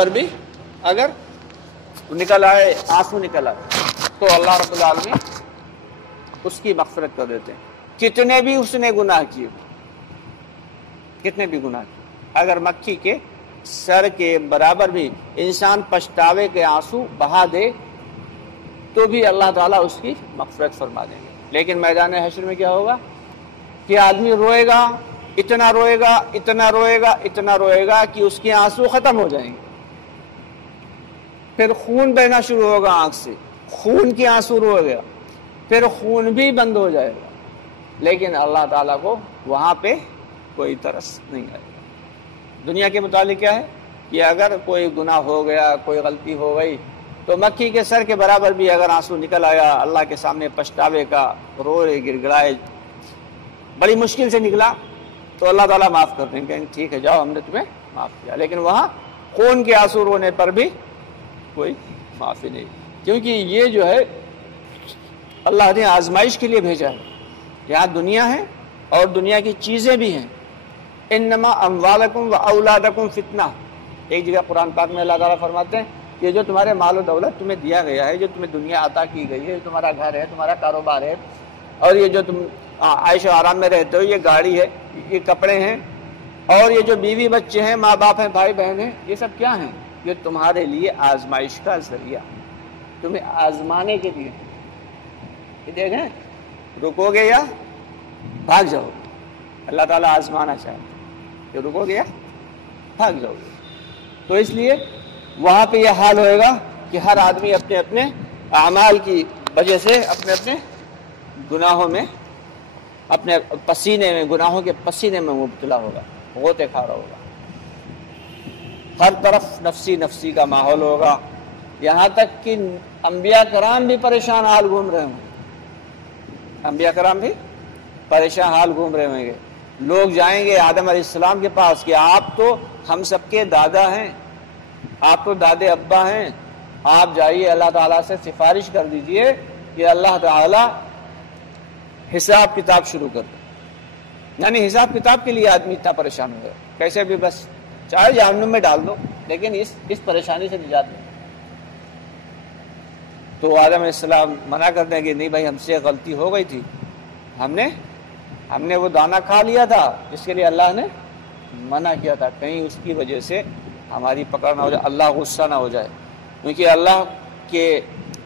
پر بھی اگر نکل آئے، آنسو نکل آئے، تو اللہ رب العالمین اس کی مغفرت کر دیتے ہیں، کتنے بھی اس نے گناہ کیے، کتنے بھی گناہ کیے، اگر مکھی کے سر کے برابر بھی انسان پچھتاوے کے آنسو بہا دے تو بھی اللہ تعالیٰ اس کی مغفرت فرما دیں گے۔ لیکن میدان حشر میں کیا ہوگا کہ آدمی روئے گا، اتنا روئے گا، اتنا روئے گا، اتنا روئے گا کہ اس کے آنسو ختم ہو جائیں گے، پھر خون بہنا شروع ہوگا آنکھ سے، خون کے آنسو رو گیا، پھر خون بھی بند ہو جائے گا، لیکن اللہ تعالیٰ کو وہاں پہ کوئی ترس نہیں آئے گا۔ دنیا کے متعلق کیا ہے کہ اگر کوئی گناہ ہو گیا، کوئی غلطی ہو گئی، تو مکھی کے سر کے برابر بھی اگر آنسو نکل آیا اللہ کے سامنے پچھتاوے کا، روئے گڑ گڑائے، بڑی مشکل سے نکلا، تو اللہ تعالیٰ معاف کر دیں گے، ٹھیک ہے جاؤ ہم نے تمہیں معاف کیا۔ لیکن وہاں خون کے آنسو رونے پر بھی کوئی معافی نہیں، کیونکہ یہ جو ہے اللہ نے آزمائش کے لیے بھیجا ہے۔ یہاں دنیا ہے اور دنیا کی چیزیں بھی ہیں، انما اموالکم و اولادکم فتنہ، ایک جگہ قرآن پاک میں اللہ تعالیٰ فرماتے ہیں کہ جو تمہارے مال و دولت تمہیں دیا گیا ہے، جو تمہیں دنیا عطا کی گئی ہے، تمہارا گھر ہے، تمہارا کاروبار ہے، اور یہ جو تم عیش و آرام میں رہتے ہو، یہ گاڑی ہے، یہ کپڑے ہیں، اور یہ جو بیوی بچے ہیں، ماں باپ ہیں، بھائی بہن ہیں، یہ سب کیا ہیں؟ یہ تمہارے لیے آزمائش کا ذریعہ، تمہیں آزمانے کے لیے۔ یہ دیکھیں رکو گے یا بھاگ جاؤ گے، اللہ تعالیٰ آزمانا چاہتے ہیں کہ رکو گے یا بھاگ جاؤ گے۔ تو اس لیے وہاں پہ یہ حال ہوئے گا کہ ہر آدمی اپنے اپنے اعمال کی وجہ سے اپنے اپنے گناہوں میں، اپنے پسینے میں، گناہوں کے پسینے میں مبتلا ہوگا، غوطے کھا رہا ہوگا، ہر طرف نفسی نفسی کا ماحول ہوگا، یہاں تک کہ انبیاء کرام بھی پریشان حال گھوم رہے ہوں گے، انبیاء کرام بھی پریشان حال گھوم رہے ہوں گے۔ لوگ جائیں گے آدم علیہ السلام کے پاس کہ آپ تو ہم سب کے دادا ہیں، آپ تو دادے ابا ہیں، آپ جائیے اللہ تعالیٰ سے سفارش کر دیجئے کہ اللہ تعالیٰ حساب کتاب شروع کر دے۔ یعنی حساب کتاب کے لیے آدمی اتنا پریشان ہو گیا، کیسے بھی بس چاہے جہنم میں ڈال دو، لیکن اس پریشانی سے نجات نہیں۔ تو آدم علیہ السلام منع کر دیں کہ نہیں بھائی ہم سے غلطی ہو گئی تھی، ہم نے وہ دانہ کھا لیا تھا جس کے لیے اللہ نے منع کیا تھا، کہیں اس کی وجہ سے ہماری پکڑ نہ ہو جائے، اللہ غصہ نہ ہو جائے، کیونکہ اللہ کے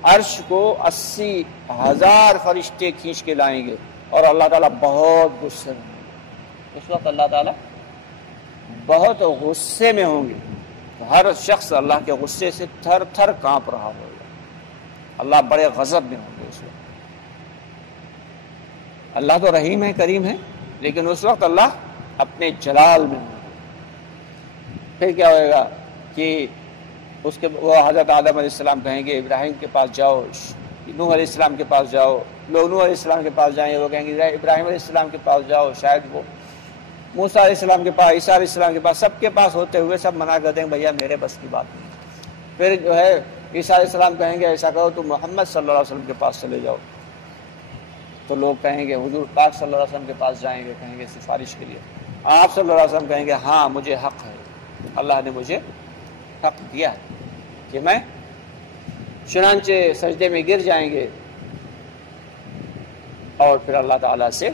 عرش کو 80,000 فرشتے کھینچ کے لائیں گے اور اللہ تعالیٰ بہت غصے میں ہوں گے۔ اس وقت اللہ تعالیٰ بہت غصے میں ہوں گے، ہر شخص اللہ کے غصے سے تھر تھر کانپ رہا ہوگا، اللہ بڑے غضب میں ہوں گے اس وقت۔ اللہ تو رحیم ہے، کریم ہے، لیکن اس وقت اللہ اپنے جلال میں ہوں گے۔ پھر کیا ہوئے گا کہ اس کے وہ حضرت آدم علیہ السلام کہیں گے ابراہیم کے پاس جاؤ، نوح علیہ السلام کے پاس جاؤ، لوگ نوح علیہ السلام کے پاس جائیں گے، وہ کہیں گے ابراہیم علیہ السلام کے پاس جاؤ، شاید وہ موسیٰ علیہ السلام کے پاس، عیسیٰ علیہ السلام کے پاس، سب کے پاس ہوتے ہوئے سب منع کر دیں گے بھیا میرے بس کی بات نہیں۔ پھر جو ہے عیسیٰ علیہ السلام کہیں گے ایسا کرو تو محمد صلی اللہ علیہ وسلم کے پاس چلے جاؤ، تو لوگ کہیں گے حضور پاک صلی اللہ علیہ وسلم کے پاس جائیں گے، کہیں گے سفارش کے لیے، آپ صلی اللہ علیہ وسلم کہیں گے ہاں مجھے حق ہے، اللہ نے مجھے حق دیا ہے کہ میں، چنانچہ سجدے میں گر جائیں گے اور پھر اللہ تعالیٰ سے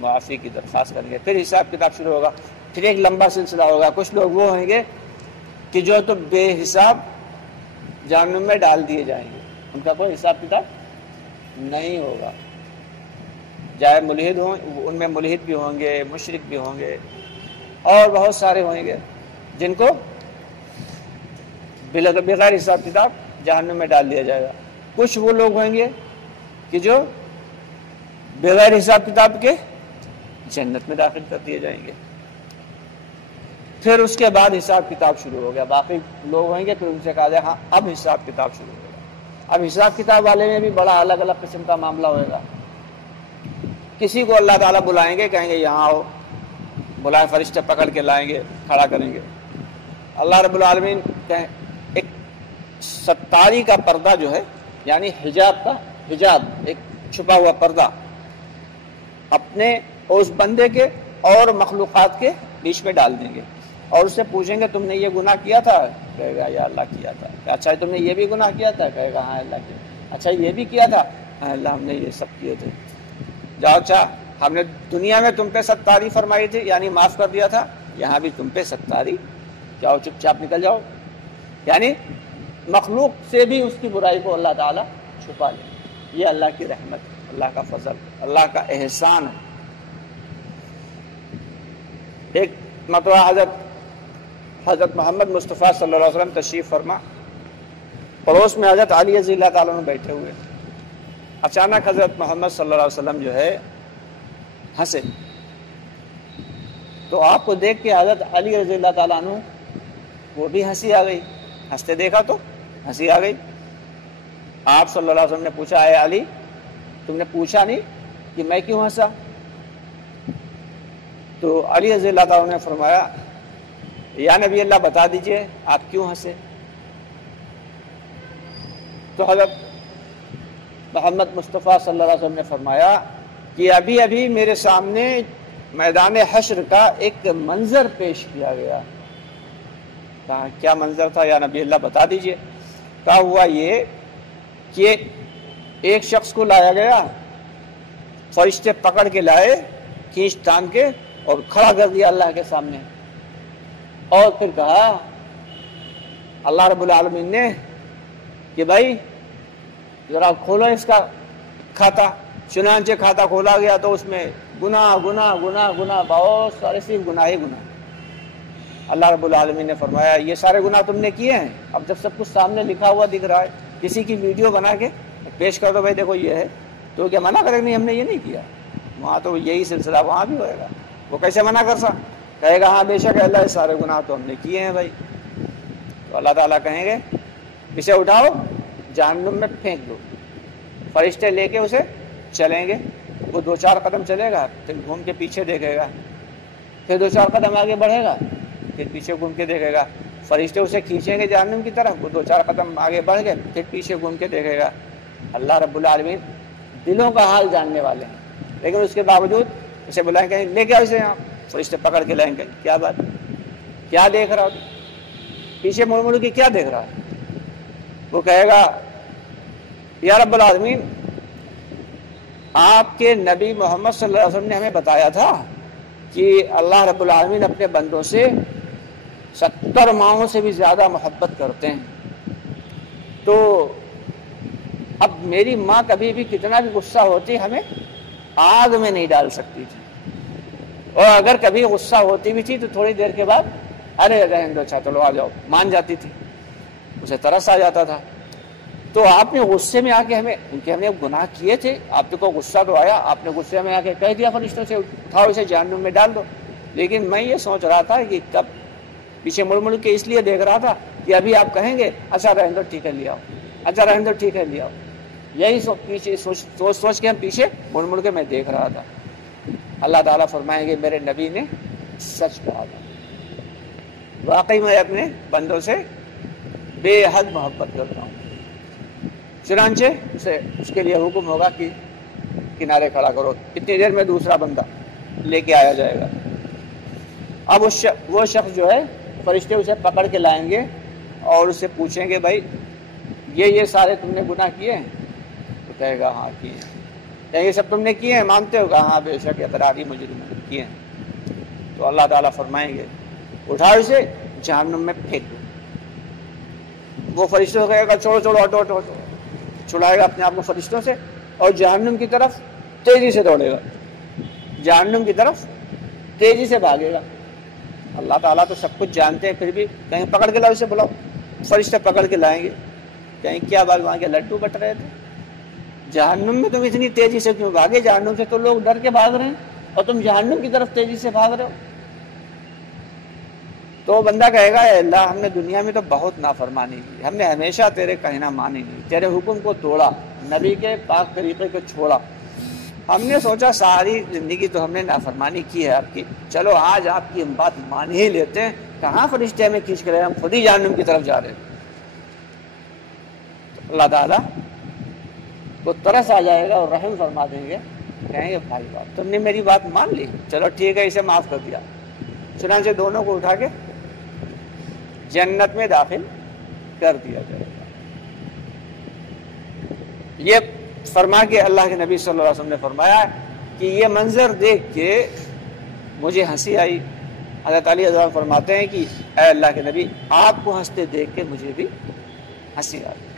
معافی کی درخواست کریں گے۔ پھر حساب کتاب شروع ہوگا، پھر ایک لمبا سلسلہ ہوگا۔ کچھ لوگ وہ ہوں گے کہ جو تو بے حساب جہنم میں ڈال دیے جائیں گے، ان کا کوئی حساب کتاب نہیں ہوگا، چاہے ملحد ہوں، ان میں ملحد بھی ہوں گے، مشرک بھی ہوں گے، اور بہت سارے ہوں گے جن کو بغیر حساب کتاب جہنم میں ڈال دیا جائے گا۔ کچھ وہ لوگ ہوں گے کہ جو بغیر حساب کتاب کے جنت میں داخل کر دیے جائیں گے۔ پھر اس کے بعد حساب کتاب شروع ہو گیا، باقی لوگ ہوں گے، پھر ان سے کہا جائے ہاں اب حساب کتاب شروع ہوگا۔ اب حساب کتاب والے میں بھی بڑا الگ الگ قسم کا معاملہ ہوئے گا۔ کسی کو اللہ تعالیٰ بلائیں گے، کہیں گے یہاں آؤ، بلائے فرشتے پکڑ کے لائیں گے، کھڑا کریں گے۔ اللہ رب العالمین ایک ستاری کا پردہ جو ہے، یعنی حجاب ایک چھپا ہوا پردہ اپنے اس بندے کے اور مخلوقات کے بیچ میں ڈال دیں گے، اور اس سے پوچھیں گے تم نے یہ گناہ کیا تھا؟ کہے گا یا اللہ کیا تھا۔ اچھا تم نے یہ بھی گناہ کیا تھا؟ کہے گا ہاں اللہ کیا۔ اچھا یہ بھی کیا تھا؟ ہاں اللہ ہم نے یہ سب کیے تھے۔ جاؤ اچھا ہم نے دنیا میں تم پہ ستاری فرمائی تھی یعنی معاف کر دیا تھا، یہاں بھی تم پہ ستاری، جاؤ چپ چاپ نکل جاؤ۔ یعنی مخلوق سے بھی اس کی برائی کو اللہ تعالیٰ چھپا لے۔ یہ اللہ کی رحمت، اللہ کا فضل، اللہ کا احسان ہے۔ ایک مرتبہ حضرت محمد مصطفیٰ صلی اللہ علیہ وسلم تشریف فرما، پڑوس میں حضرت علی رضی اللہ تعالیٰ عنہ بیٹھے ہوئے، اچانک حضرت محمد صلی اللہ علیہ وسلم جو ہے ہنسے، تو آپ کو دیکھ کے حضرت علی رضی اللہ تعالیٰ عنہ وہ بھی ہنسی آ گئی، ہنستے دیکھا تو ہنسی آ گئی۔ آپ صلی اللہ علیہ وسلم نے پوچھا اے علی تم نے پوچھا نہیں کہ میں کیوں ہنسا؟ تو علی رضی اللہ تعالیٰ عنہ نے فرمایا یا نبی اللہ بتا دیجئے آپ کیوں ہنسے؟ تو حضرت محمد مصطفیٰ صلی اللہ علیہ وسلم نے فرمایا کہ ابھی ابھی میرے سامنے میدان حشر کا ایک منظر پیش کیا گیا۔ کہا کیا منظر تھا یا نبی اللہ بتا دیجئے؟ کہا ہوا یہ کہ ایک شخص کو لایا گیا، فرشتے پکڑ کے لائے، کھینچ تان کے اور کھڑا کر دیا اللہ کے سامنے، اور پھر کہا اللہ رب العالمین نے کہ بھائی ذرا کھولو اس کا کھاتا۔ چنانچہ کھاتا کھولا گیا تو اس میں گناہ گناہ گناہ گناہ، بہت سارے صرف گناہ ہی گناہ۔ اللہ رب العالمین نے فرمایا یہ سارے گناہ تم نے کیے ہیں؟ اب جب سب کچھ سامنے لکھا ہوا دکھ رہا ہے، کسی کی ویڈیو بنا کے پیش کر دو بھائی دیکھو یہ ہے، تو کیا منع کرے نہیں ہم نے یہ نہیں کیا؟ وہاں تو یہی سلسلہ وہاں بھی ہوئے گا، وہ کیسے منع کر سا؟ کہے گا ہاں بے شک اللہ یہ سارے گناہ تو ہم نے کیے ہیں بھائی۔ تو اللہ تعالیٰ کہیں گے اسے اٹھاؤ جہنم میں پھینک دو، فرشتے لے کے اسے چلیں گے، وہ 2-4 قدم چلے گا، پھر گھوم کے پیچھے دیکھے گا، پھر 2-4 قدم آگے بڑھے گا، پھر پیچھے گھوم کے دیکھے گا، فرشتے اسے کھینچیں گے جہنم کی طرف، وہ 2-4 قدم آگے بڑھ گئے، پھر پیچھے گھوم کے دیکھے گا۔ اللہ رب العالمین دلوں کا حال جاننے والے ہیں، لیکن اس کے باوجود اسے بلائیں گے لے کے آؤ اسے یہاں، فرشتے پکڑ کے لائیں گے کیا بات کیا دیکھ رہا ہو، پیچھے مڑ مڑ کے کیا دیکھ رہا ہے؟ وہ کہے گا یا رب العالمین آپ کے نبی محمد صلی اللہ علیہ وسلم نے ہمیں بتایا تھا کہ اللہ رب العالمین اپنے بندوں سے 70 ماہوں سے بھی زیادہ محبت کرتے ہیں، تو اب میری ماں کبھی بھی کتنا بھی غصہ ہوتی ہمیں آگ میں نہیں ڈال سکتی تھی، اور اگر کبھی غصہ ہوتی بھی تھی تو تھوڑی دیر کے بعد ارے رہنے دو اچھا چلو آ جاؤ مان جاتی تھی، اسے ترس آ جاتا تھا۔ تو آپ نے غصے میں آ کے ہمیں کیونکہ ہم نے گناہ کیے تھے، آپ کو غصہ تو آیا، آپ نے غصے میں آ کے کہہ دیا فرشتوں سے اٹھاؤ اسے جہنم میں ڈال دو، لیکن میں یہ سوچ رہا تھا کہ کب پیچھے مڑ مڑ کے اس لیے دیکھ رہا تھا کہ ابھی آپ کہیں گے اچھا رہنے دو ٹھیک ہے لے آؤ، اچھا رہنے دو ٹھیک ہے لے آؤ، یہی پیچھے سوچ کے ہم پیچھے مڑ مڑ کے میں دیکھ رہا تھا۔ اللہ تعالیٰ فرمائیں گے میرے نبی نے سچ کہا تھا، واقعی میں اپنے بندوں سے بے حد محبت کرتا ہوں۔ چنانچہ اس کے لیے حکم ہوگا کہ کنارے کھڑا کرو، اتنی دیر میں دوسرا بندہ لے کے آیا جائے گا۔ اب وہ شخص جو ہے فرشتے اسے پکڑ کے لائیں گے اور اسے پوچھیں گے بھائی یہ سارے تم نے گناہ کیے ہیں؟ تو کہے گا ہاں کیے ہیں۔ کہیں یہ سب تم نے کیے ہیں؟ مانتے ہو؟ کہا ہاں بے شک اقراری مجرم کیے ہیں۔ تو اللہ تعالیٰ فرمائیں گے اٹھاؤ اسے جہنم میں پھینک دو۔ وہ فرشتوں کہے گا چھوڑو چھوڑو ہٹو ہٹو ہٹو، چھڑائے گا اپنے آپ کو فرشتوں سے اور جہنم کی طرف تیزی سے دوڑے گا، جہنم کی طرف تیزی سے بھاگے گا۔ اللہ تعالیٰ تو سب کچھ جانتے ہیں، پھر بھی کہیں پکڑ کے لاؤ اسے، بلاؤ، فرشتے پکڑ کے لائیں گے، کہیں کیا بات وہاں کے لڈو بٹ رہے تھے، جہنم میں تم اتنی تیزی سے کیوں بھاگے؟ جہنم سے تو لوگ ڈر کے بھاگ رہے ہیں اور تم جہنم کی طرف تیزی سے بھاگ رہے ہو۔ تو بندہ کہے گا اے اللہ ہم نے دنیا میں تو بہت نافرمانی کی، ہم نے ہمیشہ تیرے کہنا مانی نہیں، تیرے حکم کو توڑا، نبی کے پاک طریقے کو چھوڑا، ہم نے سوچا ساری زندگی تو ہم نے نافرمانی کی ہے آپ کی، چلو آج آپ کی ہم بات مان ہی لیتے ہیں، کہاں فرشتے ہمیں کھینچ کر ہم خود ہی جہنم کی طرف جا رہے ہیں۔ تو اللہ تعالیٰ کو ترس آ جائے گا اور رحم فرما دیں گے، کہیں گے بھائی بات تم نے میری بات مان لی، چلو ٹھیک ہے اسے معاف کر دیا۔ چنانچہ دونوں کو اٹھا کے جنت میں داخل کر دیا جائے گا۔ یہ فرما کے اللہ کے نبی صلی اللہ علیہ وسلم نے فرمایا کہ یہ منظر دیکھ کے مجھے ہنسی آئی۔ حضرت علی رضی اللہ عنہ فرماتے ہیں کہ اے اللہ کے نبی، آپ کو ہنستے دیکھ کے مجھے بھی ہنسی آئی۔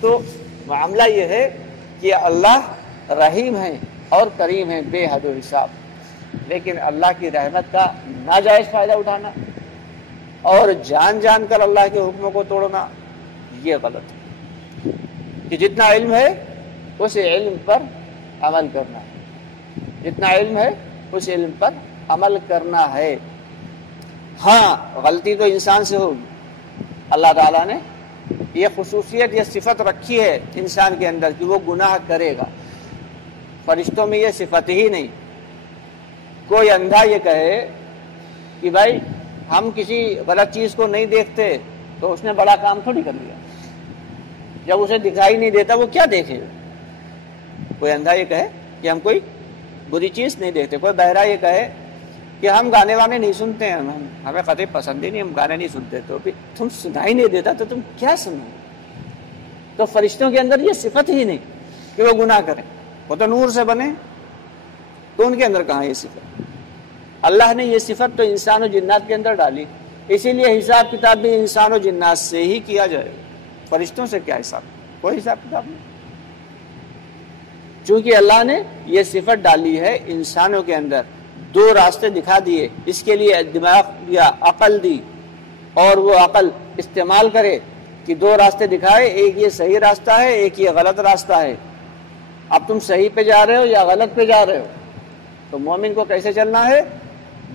تو معاملہ یہ ہے کہ اللہ رحیم ہے اور کریم ہے بے حد و حساب، لیکن اللہ کی رحمت کا ناجائز فائدہ اٹھانا اور جان جان کر اللہ کے حکموں کو توڑنا یہ غلط ہے۔ کہ جتنا علم ہے اس علم پر عمل کرنا ہے، جتنا علم ہے اس علم پر عمل کرنا ہے۔ ہاں غلطی تو انسان سے ہوگی، اللہ تعالیٰ نے یہ خصوصیت، یہ صفت رکھی ہے انسان کے اندر کہ وہ گناہ کرے گا۔ فرشتوں میں یہ صفت ہی نہیں۔ کوئی اندھا یہ کہے کہ بھائی ہم کسی غلط چیز کو نہیں دیکھتے تو اس نے بڑا کام تھوڑی کر لیا، جب اسے دکھائی نہیں دیتا وہ کیا دیکھے گا؟ کوئی اندھا یہ کہے کہ ہم کوئی بری چیز نہیں دیکھتے، کوئی بہرا یہ کہے کہ ہم گانے وانے نہیں سنتے ہیں، ہمیں قطعی پسند ہی نہیں، ہم گانے نہیں سنتے، تو بھی تم سنائی نہیں دیتا تو تم کیا سنو؟ تو فرشتوں کے اندر یہ صفت ہی نہیں کہ وہ گناہ کریں، وہ تو نور سے بنے، تو ان کے اندر کہاں یہ صفت؟ اللہ نے یہ صفت تو انسان و جنات کے اندر ڈالی، اسی لیے حساب کتاب بھی انسان و جنات سے ہی کیا جائے، فرشتوں سے کیا حساب؟ کوئی حساب کتاب نہیں، چونکہ اللہ نے یہ صفت ڈالی ہے انسانوں کے اندر، دو راستے دکھا دیے، اس کے لیے دماغ دیا، عقل دی، اور وہ عقل استعمال کرے کہ دو راستے دکھائے، ایک یہ صحیح راستہ ہے، ایک یہ غلط راستہ ہے، اب تم صحیح پہ جا رہے ہو یا غلط پہ جا رہے ہو؟ تو مومن کو کیسے چلنا ہے؟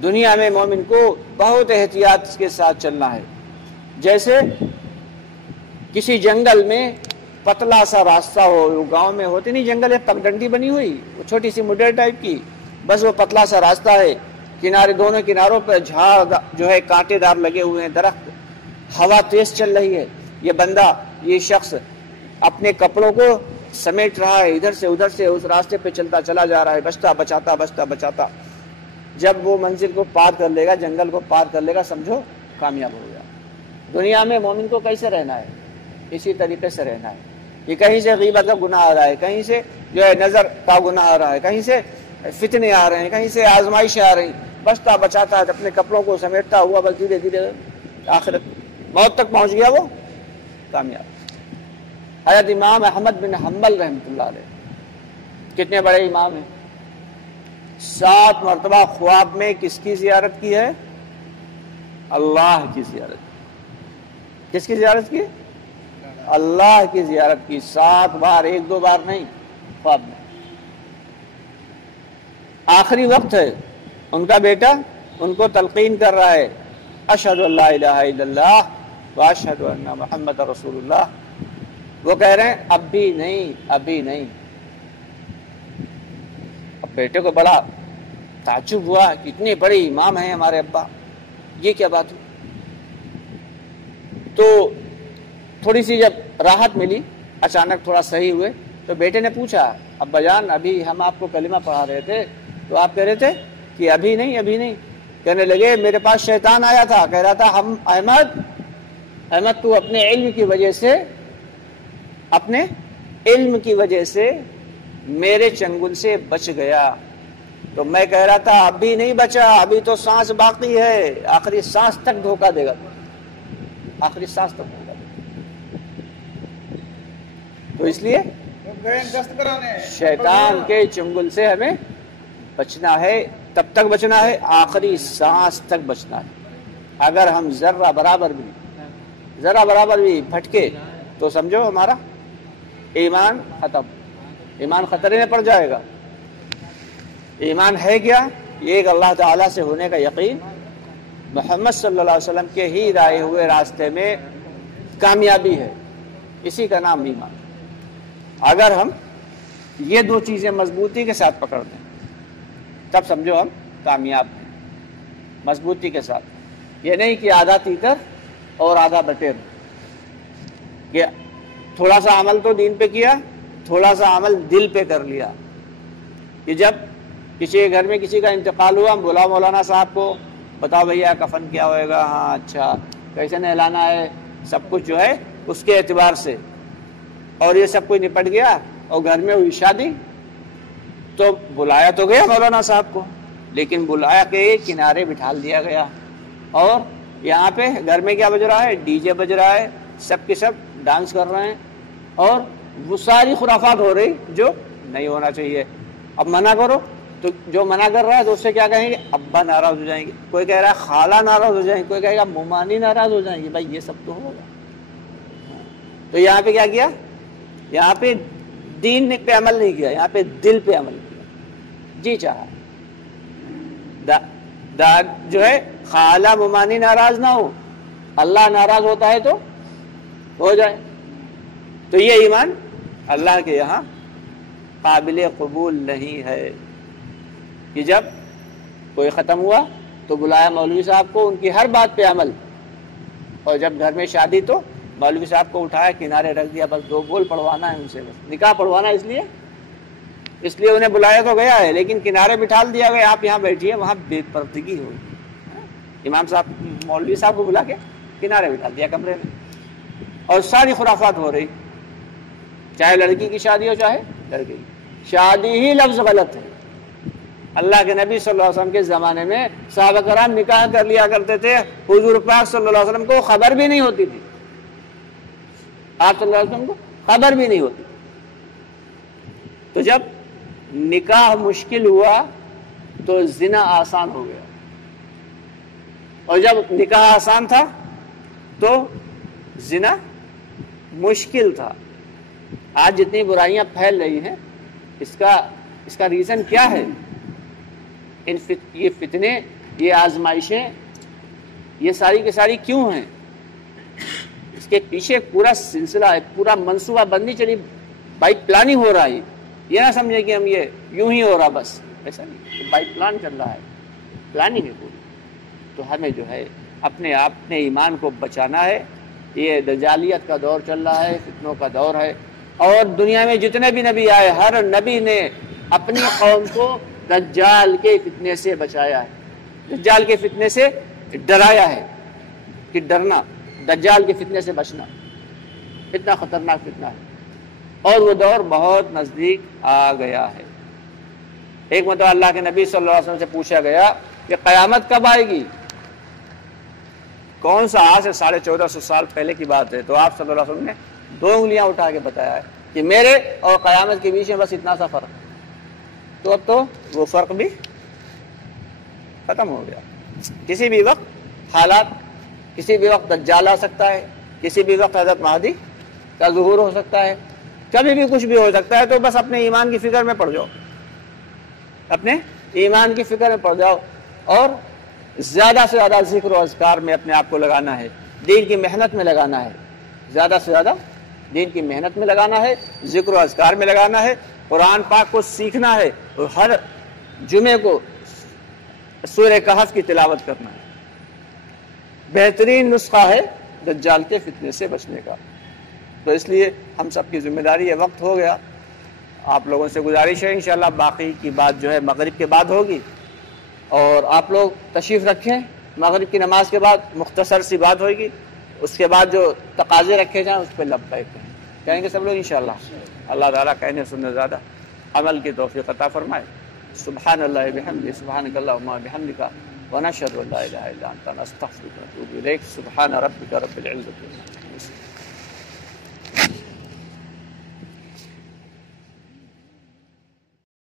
دنیا میں مومن کو بہت احتیاط کے ساتھ چلنا ہے۔ جیسے کسی جنگل میں پتلا سا راستہ ہو، گاؤں میں ہوتی نہیں جنگل، ایک پگڈنڈی بنی ہوئی، وہ چھوٹی سی مڈر ٹائپ کی، بس وہ پتلا سا راستہ ہے، کنارے دونوں کناروں پر جھاڑ جو ہے کانٹے دار لگے ہوئے ہیں، درخت، ہوا تیز چل رہی ہے، یہ بندہ، یہ شخص اپنے کپڑوں کو سمیٹ رہا ہے، ادھر سے ادھر سے اس راستے پہ چلتا چلا جا رہا ہے، بچتا بچاتا، جب وہ منزل کو پار کر لے گا، جنگل کو پار کر لے گا، سمجھو کامیاب ہو گیا۔ دنیا میں مومن کو کیسے رہنا ہے؟ اسی طریقے سے رہنا ہے کہ کہیں سے غیبت کا گناہ آ رہا ہے، کہیں سے جو ہے نظر کا گناہ آ رہا ہے، کہیں سے فتنے آ رہے ہیں، کہیں سے آزمائشیں آ رہی ہیں، بچتا بچاتا اپنے کپڑوں کو سمیٹتا ہوا، بس دھیرے دھیرے آخرت موت تک پہنچ گیا، وہ کامیاب۔ حضرت امام احمد بن حنبل رحمۃ اللہ علیہ کتنے بڑے امام ہیں، 7 مرتبہ خواب میں کس کی زیارت کی ہے؟ اللہ کی زیارت۔ کس کی زیارت کی؟ اللہ کی زیارت کی، 7 بار، 1-2 بار نہیں، خواب میں۔ آخری وقت ہے، ان کا بیٹا ان کو تلقین کر رہا ہے، اشہد ان لا الہ الا اللہ واشہد ان محمد رسول اللہ۔ وہ کہہ رہے ہیں ابھی نہیں۔ اب بیٹے کو بڑا تعجب ہوا کہ اتنے بڑے امام ہیں ہمارے ابا، یہ کیا بات ہوئی؟ تو تھوڑی سی جب راحت ملی، اچانک تھوڑا صحیح ہوئے، تو بیٹے نے پوچھا ابا جان ابھی ہم آپ کو کلمہ پڑھا رہے تھے تو آپ کہہ رہے تھے کہ ابھی نہیں۔ کہنے لگے میرے پاس شیطان آیا تھا، کہہ رہا تھا احمد تو اپنے علم کی وجہ سے میرے چنگل سے بچ گیا، تو میں کہہ رہا تھا ابھی نہیں بچا، ابھی تو سانس باقی ہے، آخری سانس تک دھوکہ دے گا، آخری سانس تک دھوکہ دے گا۔ تو اس لیے شیطان کے چنگل سے ہمیں بچنا ہے، تب تک بچنا ہے آخری سانس تک بچنا ہے۔ اگر ہم ذرہ برابر بھی پھٹکے تو سمجھو ہمارا ایمان ختم، ایمان خطرے میں پڑ جائے گا۔ ایمان ہے کیا؟ یہ ایک اللہ تعالیٰ سے ہونے کا یقین، محمد صلی اللہ علیہ وسلم کے ہی رائے ہوئے راستے میں کامیابی ہے، اسی کا نام ایمان۔ اگر ہم یہ 2 چیزیں مضبوطی کے ساتھ پکڑ دیں تب سمجھو ہم کامیاب ہیں، مضبوطی کے ساتھ۔ یہ نہیں کہ آدھا تیتر اور آدھا بٹیر، کہ تھوڑا سا عمل تو دین پہ کیا، تھوڑا سا عمل دل پہ کر لیا، کہ جب کسی گھر میں کسی کا انتقال ہوا، ہم بولا مولانا صاحب کو، بتاؤ بھیا کفن کیا ہوئے گا، ہاں اچھا، کیسے نہلانا ہے، سب کچھ جو ہے اس کے اعتبار سے، اور یہ سب کچھ نپٹ گیا اور گھر میں ہوئی شادی، تو بلایا تو گیا مولانا صاحب کو، لیکن بلایا کے کنارے بٹھا دیا گیا، اور یہاں پہ گھر میں کیا بج رہا ہے، ڈی جے بج رہا ہے، سب کے سب ڈانس کر رہے ہیں، اور وہ ساری خرافات ہو رہی جو نہیں ہونا چاہیے۔ اب منع کرو تو جو منع کر رہا ہے تو اس سے کیا کہیں گے، ابا ناراض ہو جائیں گے، کوئی کہہ رہا ہے خالہ ناراض ہو جائیں گے، کوئی کہے گا ممانی ناراض ہو جائیں گے، بھائی یہ سب تو ہوگا۔ تو یہاں پہ کیا کیا، یہاں پہ دین پہ عمل نہیں کیا، یہاں پہ دل پہ عمل کیا، جی چاہا جو ہے خالہ ممانی ناراض نہ ہو، اللہ ناراض ہوتا ہے تو ہو جائے۔ تو یہ ایمان اللہ کے یہاں قابل قبول نہیں ہے کہ جب کوئی ختم ہوا تو بلایا مولوی صاحب کو، ان کی ہر بات پہ عمل، اور جب گھر میں شادی تو مولوی صاحب کو اٹھایا کنارے رکھ دیا، بس دو بول پڑھوانا ہے ان سے، بس نکاح پڑھوانا، اس لیے انہیں بلایا تو گیا ہے لیکن کنارے بٹھا دیا گیا، آپ یہاں بیٹھیے، وہاں بے پردگی ہوگی۔ امام صاحب مولوی صاحب کو بلا کے کنارے بٹھا دیا کمرے میں، اور ساری خرافات ہو رہی، چاہے لڑکی کی شادی ہو چاہے لڑکے کی شادی، ہی لفظ غلط ہے۔ اللہ کے نبی صلی اللہ علیہ وسلم کے زمانے میں صحابہ کرام نکاح کر لیا کرتے تھے، حضور پاک صلی اللہ علیہ وسلم کو خبر بھی نہیں ہوتی تھی، آپ صلی اللہ علیہ وسلم کو خبر بھی نہیں ہوتی۔ تو جب نکاح مشکل ہوا تو زنا آسان ہو گیا، اور جب نکاح آسان تھا تو زنا مشکل تھا۔ آج جتنی برائیاں پھیل رہی ہیں اس کا ریزن کیا ہے؟ یہ فتنے، یہ آزمائشیں، یہ ساری کی ساری کیوں ہیں؟ اس کے پیچھے ایک پورا سلسلہ ہے، پورا منصوبہ بندی چلی، بائی پلاننگ ہو رہا ہے۔ یہ نہ سمجھے کہ ہم یہ یوں ہی ہو رہا، بس ایسا نہیں، بائی پلان چل رہا ہے، پلاننگ ہے پوری۔ تو ہمیں جو ہے اپنے ایمان کو بچانا ہے۔ یہ دجالیت کا دور چل رہا ہے، فتنوں کا دور ہے، اور دنیا میں جتنے بھی نبی آئے، ہر نبی نے اپنی قوم کو دجال کے فتنے سے بچایا ہے، دجال کے فتنے سے ڈرایا ہے کہ ڈرنا، دجال کے فتنے سے بچنا، اتنا خطرناک فتنہ ہے، اور وہ دور بہت نزدیک آ گیا ہے۔ ایک مرتبہ اللہ کے نبی صلی اللہ علیہ وسلم سے پوچھا گیا کہ قیامت کب آئے گی؟ کون سا؟ آج سے 1450 سال پہلے کی بات ہے۔ تو آپ صلی اللہ علیہ وسلم نے 2 انگلیاں اٹھا کے بتایا ہے کہ میرے اور قیامت کے بیچ میں بس اتنا سا فرق، تو اب تو وہ فرق بھی ختم ہو گیا۔ کسی بھی وقت حالات، کسی بھی وقت دجال آ سکتا ہے، کسی بھی وقت حضرت مہدی کا ظہور ہو سکتا ہے، کبھی بھی کچھ بھی ہو سکتا ہے۔ تو بس اپنے ایمان کی فکر میں پڑ جاؤ، اپنے ایمان کی فکر میں پڑ جاؤ، اور زیادہ سے زیادہ ذکر و اذکار میں اپنے آپ کو لگانا ہے، دین کی محنت میں لگانا ہے، زیادہ سے زیادہ دین کی محنت میں لگانا ہے، ذکر و اذکار میں لگانا ہے، قرآن پاک کو سیکھنا ہے، اور ہر جمعے کو سورہ کہف کی تلاوت کرنا ہے۔ بہترین نسخہ ہے دجال کے فتنے سے بچنے کا۔ تو اس لیے ہم سب کی ذمہ داری ہے۔ وقت ہو گیا، آپ لوگوں سے گزارش ہے انشاءاللہ باقی کی بات جو ہے مغرب کے بعد ہوگی، اور آپ لوگ تشریف رکھیں۔ مغرب کی نماز کے بعد مختصر سی بات ہوگی، اس کے بعد جو تقاضے رکھے جائیں اس پہ لبیک کہیں گے سب لوگ انشاءاللہ۔ اللہ تعالیٰ کہنے سننے زیادہ عمل کی توفیق عطا فرمائے۔ سبحان اللہ بحمدہ، سبحانک اللہم وبحمدک، ونشہد ان لا الہ الا انت، نستغفرک ونتوب الیک۔ سبحان ربک رب العزۃ